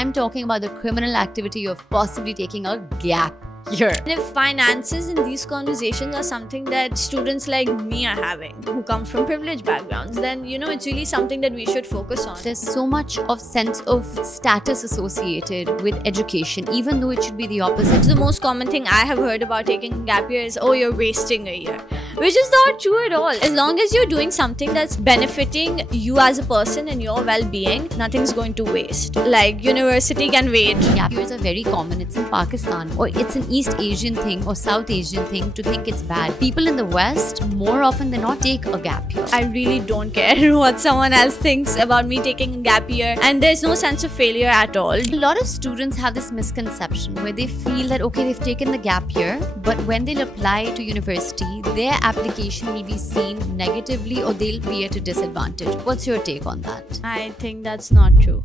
I'm talking about the criminal activity of possibly taking a gap year. And if finances in these conversations are something that students like me are having, who come from privileged backgrounds, then it's really something that we should focus on. There's so much of sense of status associated with education, even though it should be the opposite. The most common thing I have heard about taking a gap year is, oh, you're wasting a year. Which is not true at all. As long as you're doing something that's benefiting you as a person and your well-being, nothing's going to waste. Like, university can wait. Gap years are very common. It's in Pakistan, or it's an East Asian thing or South Asian thing to think it's bad. People in the West, more often than not, take a gap year. I really don't care what someone else thinks about me taking a gap year, and there's no sense of failure at all. A lot of students have this misconception where they feel that, okay, they've taken the gap year, but when they'll apply to university, their application will be seen negatively or they'll be at a disadvantage. What's your take on that? I think that's not true.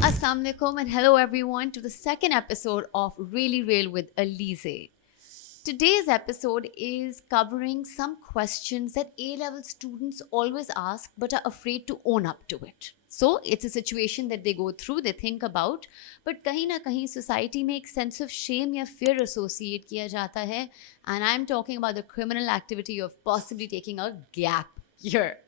Assalamu alaikum and hello everyone to the second episode of Really Real with Alizeh. Today's episode is covering some questions that A-level students always ask but are afraid to own up to it. So it's a situation that they go through, they think about, but kahin na kahin society में एक sense of shame या fear associate किया जाता है, and I'm talking about the criminal activity of possibly taking a gap year.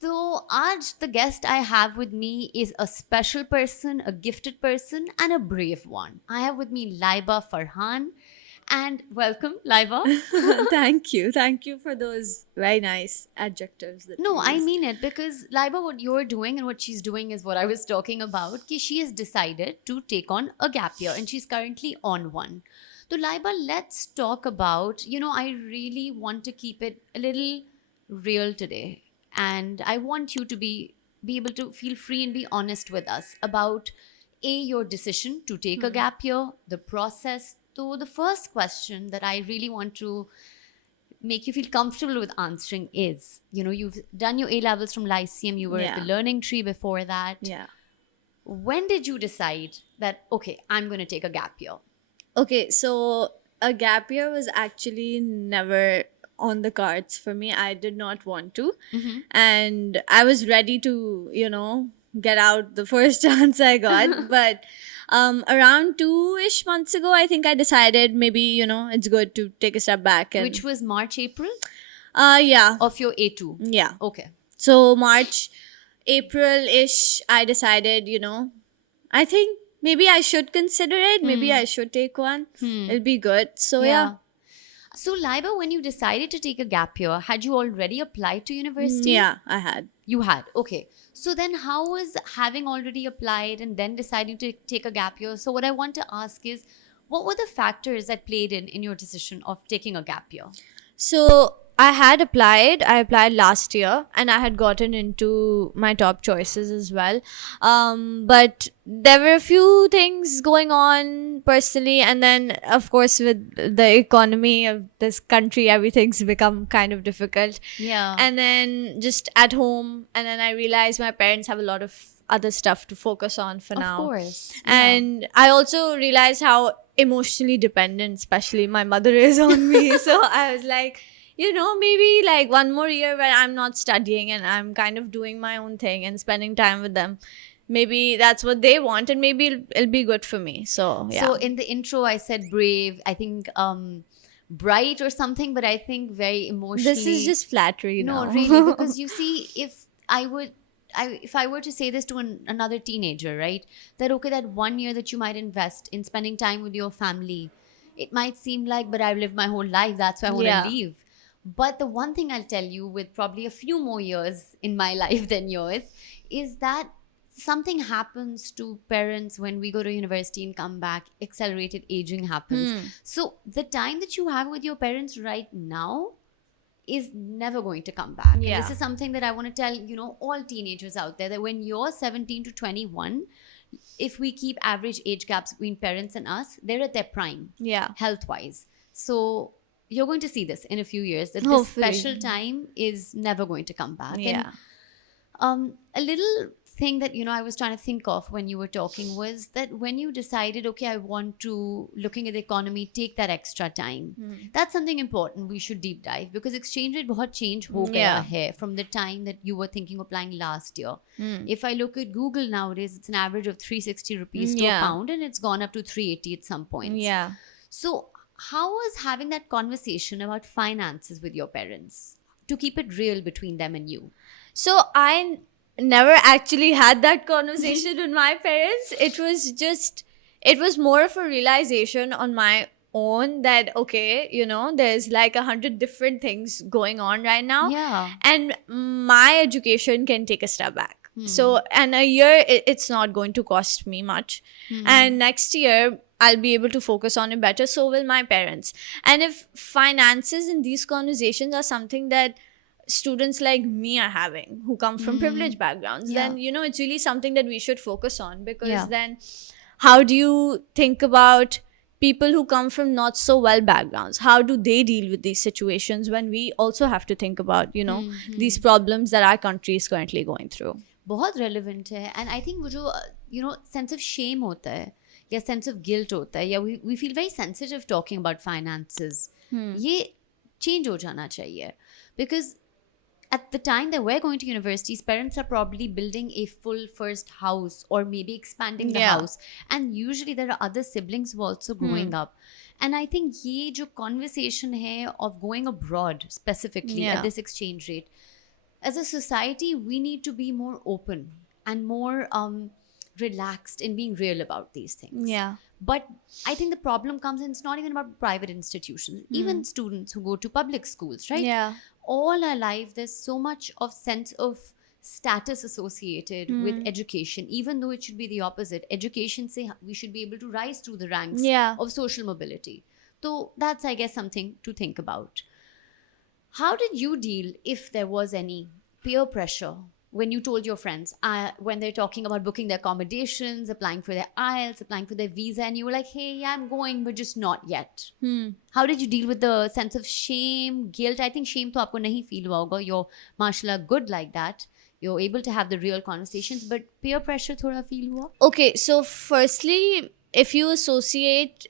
So, आज the guest I have with me is a special person, a gifted person, and a brave one. I have with me Laiba Farhan. And welcome, Laiba. Thank you for those very nice adjectives. No, I mean it, because Laiba, what you're doing and what she's doing is what I was talking about. Ki she has decided to take on a gap year and she's currently on one. So Laiba, let's talk about, I really want to keep it a little real today. And I want you to be able to feel free and be honest with us about your decision to take a gap year, the process. So the first question that I really want to make you feel comfortable with answering is, you've done your A-levels from Lyceum, you were at the learning tree before that. Yeah. When did you decide that, okay, I'm going to take a gap year? Okay, so a gap year was actually never on the cards for me. I did not want to. Mm-hmm. And I was ready to, get out the first chance I got. But around 2-ish months ago, I think I decided maybe, it's good to take a step back. Which was March, April? Yeah. Of your A2? Yeah. Okay. So March, April-ish, I decided, I think maybe I should consider it. Maybe I should take one. It'll be good. So yeah. So Laiba, when you decided to take a gap year, had you already applied to university? Yeah, I had. You had. Okay. So then how was having already applied and then deciding to take a gap year? So what I want to ask is, what were the factors that played in your decision of taking a gap year? So I had applied. I applied last year and I had gotten into my top choices as well. But there were a few things going on personally. And then, of course, with the economy of this country, everything's become kind of difficult. Yeah. And then just at home. And then I realized my parents have a lot of other stuff to focus on for now. Of course. And I also realized how emotionally dependent, especially my mother is on me. So I was like, maybe like one more year where I'm not studying and I'm kind of doing my own thing and spending time with them. Maybe that's what they want and maybe it'll be good for me. So, yeah. So in the intro, I said brave, I think bright or something, but I think very emotionally. This is just flattery, No, now. really, because you see, if I were to say this to another teenager, right, that okay, that 1 year that you might invest in spending time with your family, it might seem like, but I've lived my whole life, that's why I want to leave. But the one thing I'll tell you, with probably a few more years in my life than yours, is that something happens to parents when we go to university and come back. Accelerated aging happens. So the time that you have with your parents right now is never going to come back. Yeah. And this is something that I want to tell, all teenagers out there, that when you're 17 to 21, if we keep average age gaps between parents and us, they're at their prime, health-wise. So you're going to see this in a few years, that this special time is never going to come back. Yeah. And a little thing that, I was trying to think of when you were talking was that when you decided, okay, I want to, looking at the economy, take that extra time. That's something important we should deep dive, because exchange rate बहुत change हो गया है from the time that you were thinking of applying last year. If I look at Google nowadays, it's an average of 360 rupees to a pound, and it's gone up to 380 at some points. Yeah. So how was having that conversation about finances with your parents to keep it real between them and you? So I never actually had that conversation with my parents. It was more of a realization on my own that, okay, there's like 100 different things going on right now. Yeah. And my education can take a step back. So, and a year, it's not going to cost me much. And next year, I'll be able to focus on it better. So will my parents. And if finances in these conversations are something that students like me are having, who come from privileged backgrounds, then, it's really something that we should focus on. Because then how do you think about people who come from not so well backgrounds? How do they deal with these situations when we also have to think about, these problems that our country is currently going through? बहुत relevant है. And I think वो जो sense of shame होता है या sense of guilt होता है, या we feel very sensitive talking about finances, ये change हो जाना चाहिए. Because at the time that we're going to universities, parents are probably building a full first house or maybe expanding the house, and usually there are other siblings who are also growing up. And I think ये जो conversation है of going abroad specifically at this exchange rate, as a society, we need to be more open and more relaxed in being real about these things. Yeah. But I think the problem comes in, it's not even about private institutions, even students who go to public schools, right? Yeah. All our life, there's so much of sense of status associated with education, even though it should be the opposite. Education say we should be able to rise through the ranks of social mobility. So that's, I guess, something to think about. How did you deal, if there was any, peer pressure when you told your friends, when they're talking about booking their accommodations, applying for their IELTS, applying for their visa, and you were like, hey, yeah, I'm going, but just not yet. How did you deal with the sense of shame, guilt? I think shame to aapko nahi feel hua hoga. You're, mashallah, good like that. You're able to have the real conversations, but peer pressure thoda feel hua? Okay, so firstly, if you associate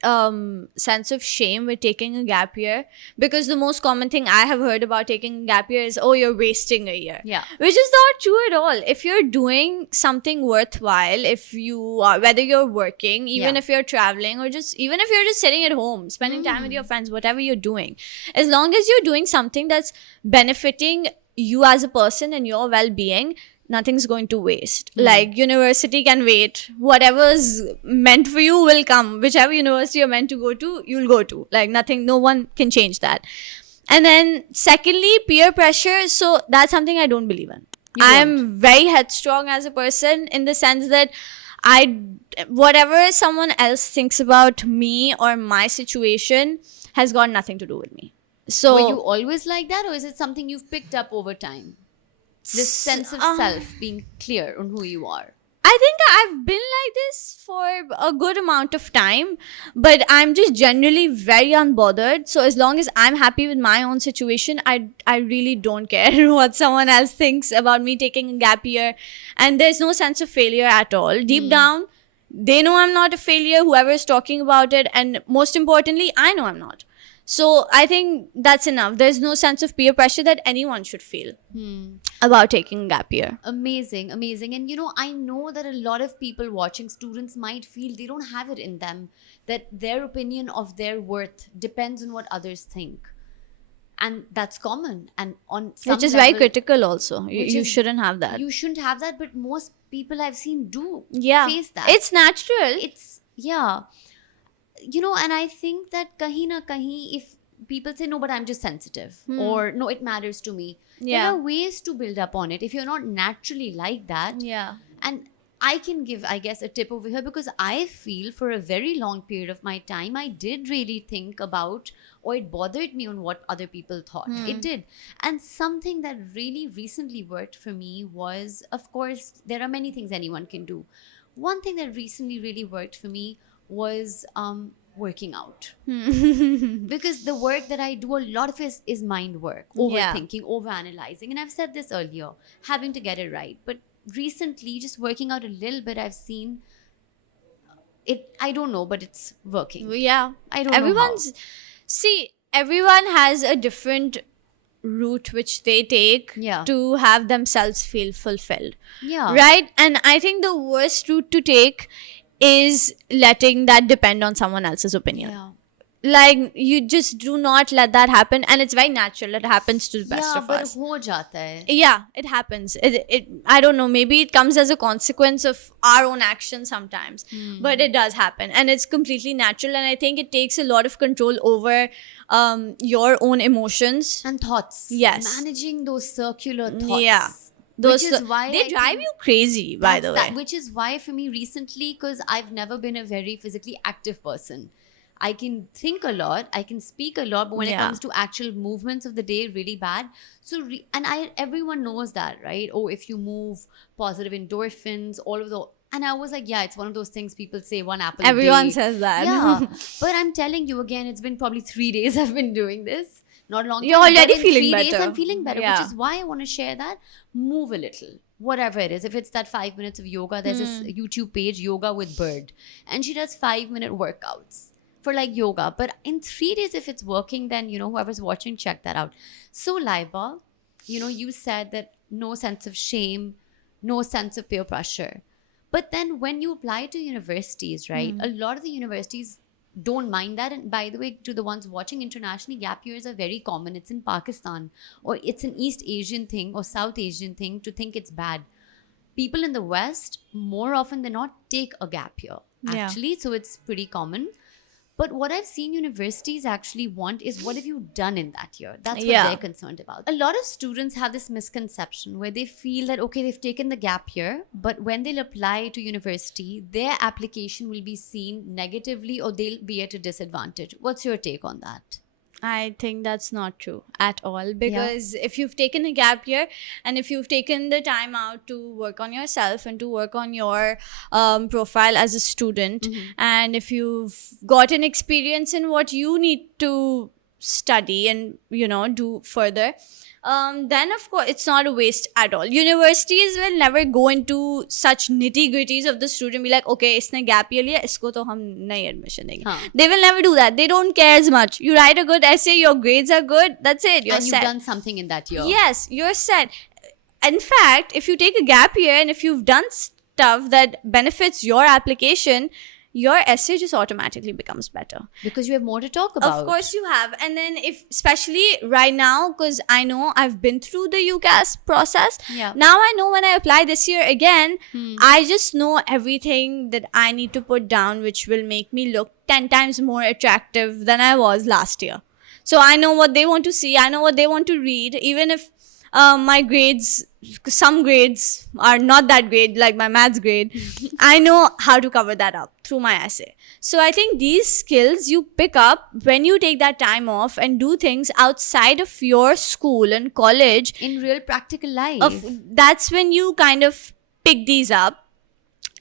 sense of shame with taking a gap year, because the most common thing I have heard about taking a gap year is, oh, you're wasting a year. Yeah. Which is not true at all. If you're doing something worthwhile, if you are, whether you're working, even if you're traveling, or even if you're just sitting at home, spending time with your friends, whatever you're doing, as long as you're doing something that's benefiting you as a person and your well-being, nothing's going to waste. Like, university can wait. Whatever's meant for you will come. Whichever university you're meant to go to, you'll go to. Like, no one can change that. And then secondly, peer pressure. So that's something I don't believe in. I'm very headstrong as a person, in the sense that whatever someone else thinks about me or my situation has got nothing to do with me. So were you always like that, or is it something you've picked up over time? This sense of self, being clear on who you are. I think I've been like this for a good amount of time, but I'm just generally very unbothered. So as long as I'm happy with my own situation, I really don't care what someone else thinks about me taking a gap year. And there's no sense of failure at all. Deep down, they know I'm not a failure, whoever is talking about it. And most importantly, I know I'm not. So I think that's enough. There's no sense of peer pressure that anyone should feel about taking a gap year. Amazing, amazing. And I know that a lot of people watching, students might feel they don't have it in them, that their opinion of their worth depends on what others think. And that's common. And on some Which is level, very critical also. You shouldn't have that. You shouldn't have that, but most people I've seen do face that. It's natural. And I think that kahin na kahin, if people say, no, but I'm just sensitive, or no, it matters to me, there are ways to build up on it if you're not naturally like that. And I can give, I guess, a tip over here, because I feel for a very long period of my time, I did really think about, or it bothered me on what other people thought. It did. And something that really recently worked for me was, of course, there are many things anyone can do. One thing that recently really worked for me was working out. Because the work that I do, a lot of is mind work, overthinking, overanalyzing. And I've said this earlier, having to get it right. But recently, just working out a little bit, I've seen it. I don't know, but it's working. Yeah. I don't know how. Everyone has a different route which they take Yeah. to have themselves feel fulfilled. Yeah. Right? And I think the worst route to take is letting that depend on someone else's opinion. Yeah. Like, you just do not let that happen, and it's very natural. It happens to the best Yeah, of but us. ho jata hai. Yeah, it happens. It I don't know, maybe it comes as a consequence of our own actions sometimes, but it does happen, and it's completely natural. And I think it takes a lot of control over your own emotions. And thoughts. Yes. Managing those circular thoughts. Yeah. Which is why they I drive think you crazy, by the way. which is why for me recently, because I've never been a very physically active person. I can think a lot, I can speak a lot, but when it Yeah. comes to actual movements of the day, really bad. So, everyone knows that, right? Oh, if you move, positive endorphins, all of the. And I was like, yeah, it's one of those things people say, one apple Everyone a day. says that. Yeah. But I'm telling you again, it's been probably 3 days I've been doing this. Not long. You're time, but already in feeling 3 days, better. I'm feeling better, Yeah. which is why I want to share that. Move a little. Whatever it is. If it's that 5 minutes of yoga, there's this YouTube page, Yoga with Bird. And she does 5-minute workouts for like yoga. But in 3 days, if it's working, then, whoever's watching, check that out. So, Laiba, you said that no sense of shame, no sense of peer pressure. But then when you apply to universities, right, a lot of the universities don't mind that. And by the way, to the ones watching internationally, gap years are very common. It's in Pakistan, or it's an East Asian thing or South Asian thing to think it's bad. People in the West, more often than not, take a gap year, Yeah. actually. So it's pretty common. But what I've seen universities actually want is, what have you done in that year? That's what Yeah. they're concerned about. A lot of students have this misconception where they feel that, okay, they've taken the gap year, but when they'll apply to university, their application will be seen negatively or they'll be at a disadvantage. What's your take on that? I think that's not true at all, because if you've taken a gap year and if you've taken the time out to work on yourself and to work on your profile as a student, and if you've gotten experience in what you need to study and do further, then of course it's not a waste at all. Universities will never go into such nitty gritties of the student, be like, okay, isne gap year liya, isko to hum nahi admission denge. They will never do that. They don't care as much. You write a good essay, your grades are good, that's it, you're And set. you've done something in that year. Yes, you're set. In fact, if you take a gap year and if you've done stuff that benefits your application, your essay just automatically becomes better. Because you have more to talk about. Of course you have. And then especially right now, because I know I've been through the UCAS process. Yeah. Now I know when I apply this year again, I just know everything that I need to put down, which will make me look 10 times more attractive than I was last year. So I know what they want to see. I know what they want to read. Even if my grades, some grades are not that great, like my maths grade, I know how to cover that up through my essay. So I think these skills you pick up when you take that time off and do things outside of your school and college. In real practical life. That's when you kind of pick these up.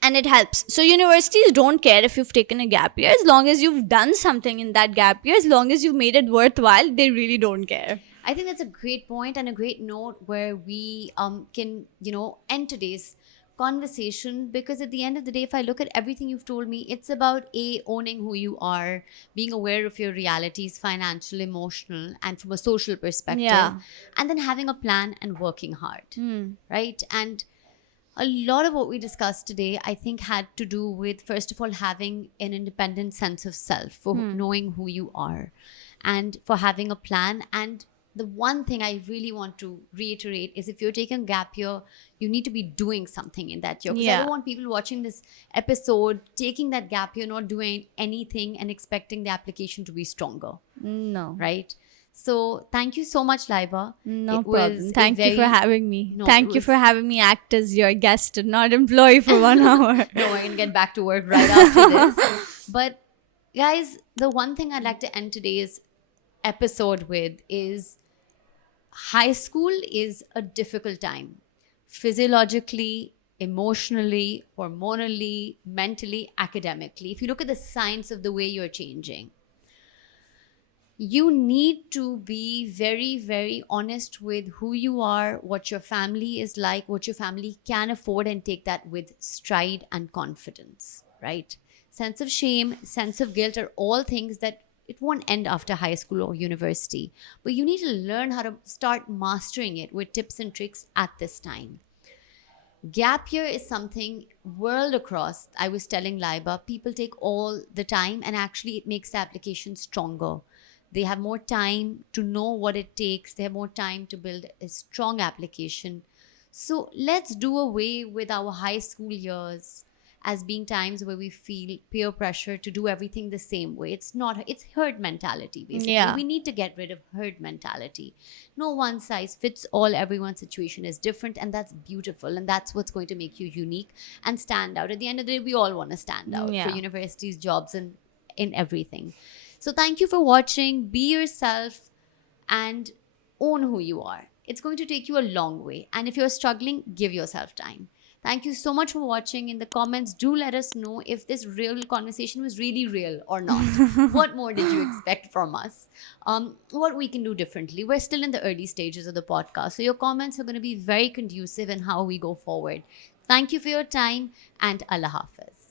And it helps. So universities don't care if you've taken a gap year. As long as you've done something in that gap year, as long as you've made it worthwhile, they really don't care. I think that's a great point and a great note where we can, end today's conversation, because at the end of the day, if I look at everything you've told me, it's about owning who you are, being aware of your realities, financial, emotional, and from a social perspective, and then having a plan and working hard, right? And a lot of what we discussed today, I think, had to do with, first of all, having an independent sense of self, for knowing who you are, and for having a plan. And the one thing I really want to reiterate is, if you're taking a gap year, you need to be doing something in that year. Because I don't want people watching this episode taking that gap year, not doing anything, and expecting the application to be stronger. No. Right? So thank you so much, Laiba. No problem. Thank you for having me. Thank you for having me act as your guest and not employee for 1 hour. No, I can get back to work right after this. But guys, the one thing I'd like to end today's episode with is, high school is a difficult time. Physiologically, emotionally, hormonally, mentally, academically. If you look at the science of the way you're changing. You need to be very, very honest with who you are, what your family is like, what your family can afford, and take that with stride and confidence, right? Sense of shame, sense of guilt are all things that it won't end after high school or university. But you need to learn how to start mastering it with tips and tricks at this time. Gap year is something world across. I was telling Laiba, people take all the time, and actually, it makes the application stronger. They have more time to know what it takes, they have more time to build a strong application. So, let's do away with our high school years as being times where we feel peer pressure to do everything the same way. It's not, it's herd mentality, basically. Yeah. We need to get rid of herd mentality. No one size fits all. Everyone's situation is different, and that's beautiful, and that's what's going to make you unique and stand out. At the end of the day, we all want to stand out for Yeah. universities, jobs, and in everything. So thank you for watching. Be yourself and own who you are. It's going to take you a long way, and if you're struggling, give yourself time. Thank you so much for watching. In the comments, do let us know if this real conversation was really real or not. What more did you expect from us? What we can do differently. We're still in the early stages of the podcast, so your comments are going to be very conducive in how we go forward. Thank you for your time, and Allah Hafiz.